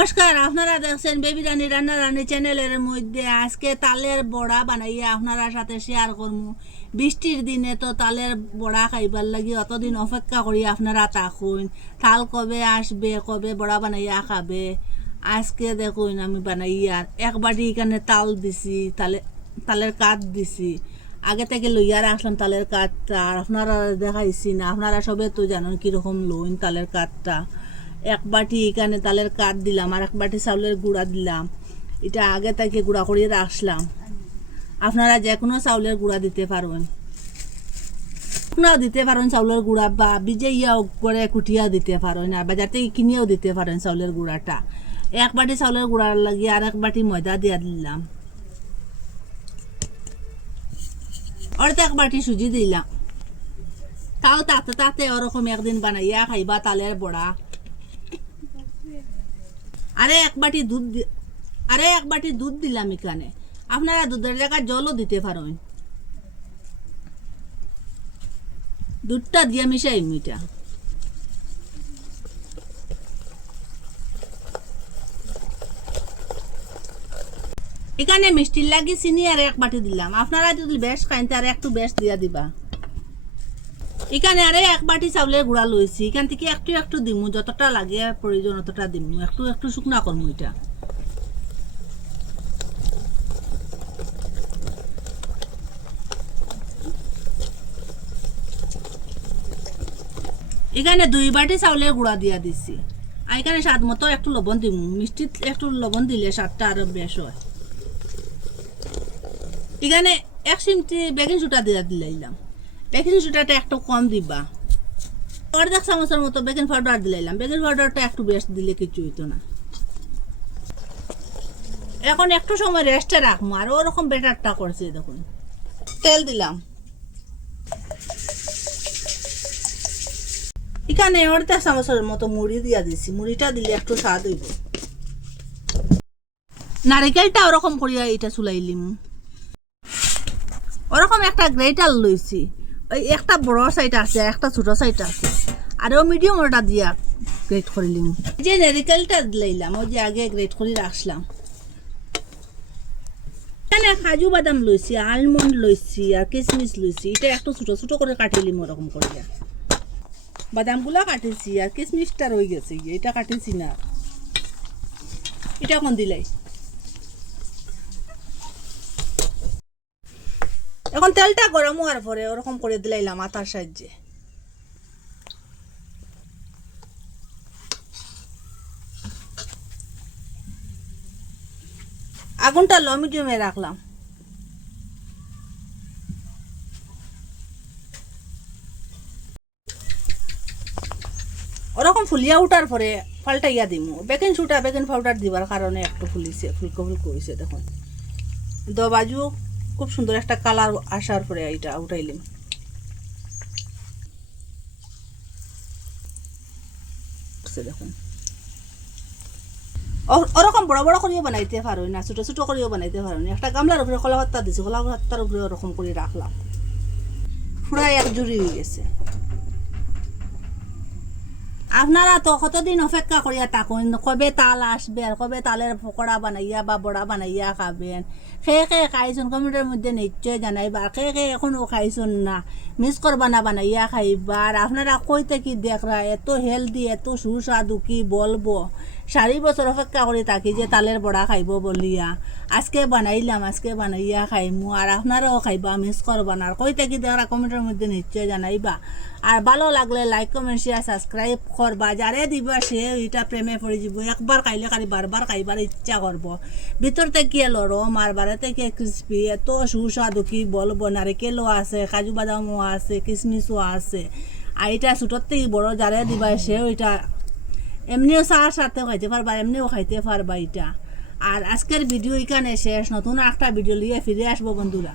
নমস্কার, আপনারা দেখছেন বেবি রানী রান্না রানী চ্যানেলের মধ্যে আজকে তালের বড়া বানাইয়া আপনারা সাথে শেয়ার করবো। বৃষ্টির দিনে তো তালের বড়া খাইবার লাগি অতদিন অপেক্ষা করি আপনারা থাকুন। তাল কবে আসবে, কবে বড়া বানাইয়া খাবে। আজকে দেখুন আমি বানাইয়া এক বাটি এখানে তাল দিছি, তালের কাঠ দিছি। আগে থেকে লইয়া রাখলাম তালের কাঠটা, আর আপনারা দেখাইছি না, আপনারা সবে তো জানেন কীরকম লইন তালের কাঠটা। এক বাটি এখানে তালের কাঠ দিলাম, আর এক বাটি চাউলের গুঁড়া দিলাম। এটা আগে থেকে গুঁড়া করিয়ে রাখলাম। আপনারা যে কোনো চাউলের গুঁড়া দিতে পারেন, আপনারাও দিতে পারেন চাউলের গুঁড়া, বা ভিজাইয়াও করে কুটিয়াও দিতে পারেন, আর বাজার থেকে কিনিয়েও দিতে পারেন চাউলের গুঁড়াটা। এক বাটি চাউলের গুঁড়ার লাগিয়ে আর এক বাটি ময়দা দিয়া দিলাম, অর্ধেক এক বাটি সুজি দিলাম। তাও তাতে তাতে ওরকম একদিন বানাইয়া খাইবা তালের বড়া। আরে এক বাটি দুধ দিলাম এখানে। আপনারা দুধের জায়গায় জলও দিতে পারেন। দুধটা দিয়ে মিশাই মিটা। এখানে মিষ্টির লাগি চিনি আর এক বাটি দিলাম। আপনারা যদি বেশ খাইন আর একটু বেশ দিয়া দিবা। এখানে আরে এক বাটি চাউলের গুঁড়া লইছি, এখান থেকে একটু একটু দিমু, যতটা লাগে প্রয়োজন অতটা দিমু, একটু একটু শুকনা করমু। এটা এখানে 2 বাটি চাউলের গুঁড়া দিয়া দিছি, আর এখানে স্বাদ মতো একটু লবণ দিমু। মিষ্টি একটু লবণ দিলে স্বাদটা আরো বেশ হয়। এখানে 1 চিমটি বেকিং সোডা দিয়া দিলাম। বেকিং সোডাটা একটু কম দিবা। অর্ধেক চামচের মতো বেকিং পাউডার দিলাম। বেকিং পাউডারটা একটু বেশ দিলে কিছু হইতো না। এখন একটু সময় রেস্টে রাখবো, আর ওরকম ব্যাটারটা করছি। দেখুন তেল দিলাম। এখানে অর্ধেক চামচের মতো মুড়ি দিয়া দিছি। মুড়িটা দিলে একটু স্বাদ হইব। নারিকেলটা ওরকম করিয়া এটা চুলাইলিম। ওরকম একটা গ্রেটার লইছি, ওই একটা বড় সাইড আছে, একটা ছোট সাইড আছে, আর ও মিডিয়াম ওটা দিয়া গ্রেট করিলিম। যে নারিকেলটা দিলাম, ওই যে আগে গ্রেট করে রাখলাম। এখানে কাজু বাদাম লইছি, আলমন্ড লইছি, আর কিশমিশ লইছি। এটা একটু ছোট ছোট করে কাটিলিম ওরকম করিয়া। বাদামগুলা কাটিছি, আর কিশমিশটা রয়ে গেছে, এটা কাটিছি না। এটা এখন দিলাই। এখন তেলটা গরম হওয়ার পরে ওরকম করে দিলাইলাম আটার সাহায্যে। আগুনটা লো মিডিয়ামে রাখলাম। ওরকম ফুলিয়া উঠার পরে পাল্টাইয়া দিমু। বেকিং সোডা বেকিং পাউডার দিবার কারণে একটু ফুলিছে, ফুলকো ফুলকো হয়েছে। দেখুন দো বাজু খুব সুন্দর একটা কালার আসার পরে এটা উঠাইলাম। দেখুন ওরকম বড় বড় করিও বানাইতে পারো না, ছোট ছোট করিও বানাইতে পারো না। একটা গামলার উপরে কলা পাত্তা দিছি, কলা পাত্তার উপরে ওরকম করে রাখলাম। পুরা এক জুড়ি হয়ে গেছে। আপনারা তো কতদিন অপেক্ষা করিয়া থাকুন কবে তাল আসবে, আর কবে তালের পকোড়া বানাইয়া বা বড়া বানাইয়া খাবেন। খেয়ে খাইছুন কমেন্টের মধ্যে নিশ্চয় জানাইবা। খেয়ে এখনও খাইছুন না, মিস করবা না, বানাইয়া খাইবা। আর আপনারা কইতে কি দেখরা এত হেলদি, এত সুস্বাদু কি বলবো। 4 বছর অপেক্ষা করে থাকি যে তালের বড়া খাইব বলিয়া। আজকে বানাইলাম, আজকে বানাইয়া খাইমু, আর আপনারাও খাইবা, মিস করবা না। আর কইতে কি দেখরা কমেন্টের মধ্যে নিশ্চয় জানাইবা। আর ভালো লাগলে লাইক কমেন্ট শেয়ার সাবস্ক্রাইব করবা। যারে দিবা সে এটা প্রেমে পড়ে যাব। একবার খাইলে খালি বারবার খাইবার ইচ্ছা করব। ভিতর থেকে লরম আর বাইরে থেকে ক্রিস্পি, এত সুস্বাদু কি বলবো। নারিকেলও আছে, কাজু বাদামও আছে, কিশমিশও আছে। আর এটা ছোটোর থেকে বড় যারে দিবা সেও এটা এমনিও চার সাথেও খাইতে পারবা, এমনিও খাইতে পারবা এটা। আর আজকের ভিডিও এখানে শেষ। নতুন একটা ভিডিও নিয়ে ফিরে আসবো বন্ধুরা।